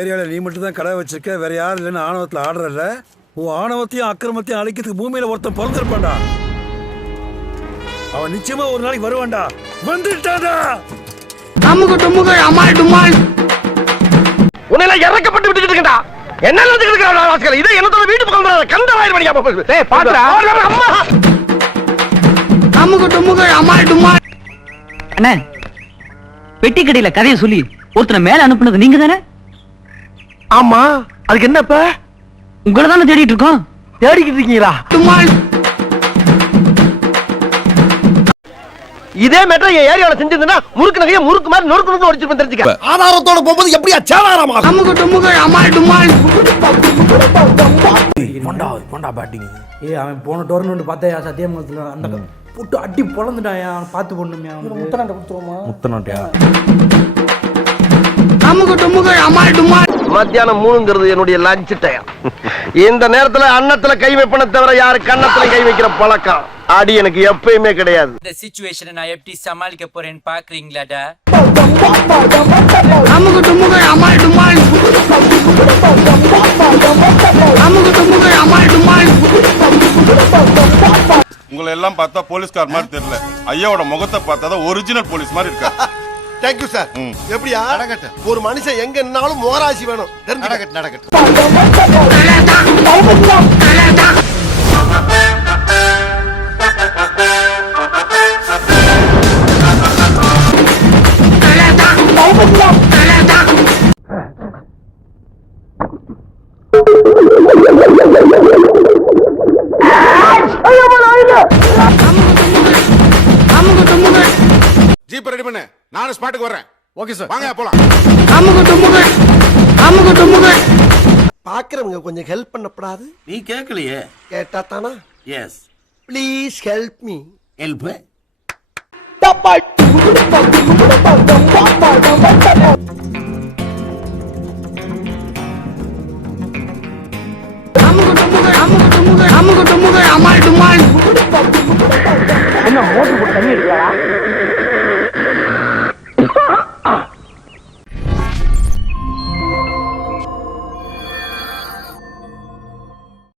ஏரியால நீ மட்டும் தான் கடை வச்சிருக்க, வேற யாரும் இல்லைன்னு ஆணவத்துல ஆடுறல. உன் ஆணவத்தையும் அக்கிரமத்தையும் அழிக்கிறதுக்கு பூமியில ஒருத்தன் பிறந்திருப்பான்டா. அவன் நிச்சயமா ஒரு நாளைக்கு வருவான்டா. வந்துட்டான்டா. உன்னை இறக்கப்பட்டு விட்டுட்டு இருக்கா. என்ன நடந்துட்டு இதை என்னோட வீட்டு பக்கம் கந்தவாயிரம் மணியா பாத்துறா. அண்ணே, பெட்டி கடையில கதையை சொல்லி ஒருத்தனை மேல அனுப்புனது நீங்க தானே? ஆமா, அதுக்கு என்னப்ப? உங்களை தானே தேடிட்டு இருக்கோம். தேடிக்கிட்டு இருக்கீங்களா? இதே மேட்டர் என் ஏரியால செஞ்சிருந்தா முறுக்கு நகைய முறுக்கு மாதிரி நொறுக்கு ஒடிச்சு தெரிஞ்சுக்க. ஆதாரத்தோட போகும்போது எப்படியா சேதாரமா? பேட்டிங் அவன் போன டோர்னமெண்ட் பார்த்தாயா சத்தியமங்கலத்துல அந்த புட்டு அடி பொழந்துட்டாயா, பார்த்து பொண்ணுமையா முத்தநாட்டை கொடுத்துருவோமா? முத்தநாட்டையா? மத்தியானம் 3ங்கிறது என்னுடைய லஞ்ச் டைம். இந்த நேரத்துல அன்னத்துல கை வைப்பன தவிர யாரு கன்னத்துல கை வைக்கிற பழக்கம் அடி எனக்கு எப்பயுமே கிடையாது. இந்த சிச்சுவேஷனை நான் எப்படி சமாளிக்க போறேன்னு பாக்குறீங்களாடா? உங்களை எல்லாம் பார்த்தா போலீஸ்கார் மாதிரி தெரியல. ஐயாவோட முகத்தை பார்த்தா ஒரிஜினல் போலீஸ் மாதிரி இருக்கா. Thank you sir. எப்படியா ஒரு மனுஷன் எங்க நின்னாலும் மோராசி வேணும். நடக்கட்டும். ஜீப் ரெடி பண்ணு, நானும் ஸ்பாட்டுக்கு வரேன். ஓகே சார், வாங்க போலாம். பாக்குறவங்க கொஞ்சம் ஹெல்ப் பண்ணப்படாது? நீ கேட்கலையே. கேட்டா தானா? Yes, please help me. Help. என்ன மோட்டர் போட்டு தண்ணி எடுக்கலாம்?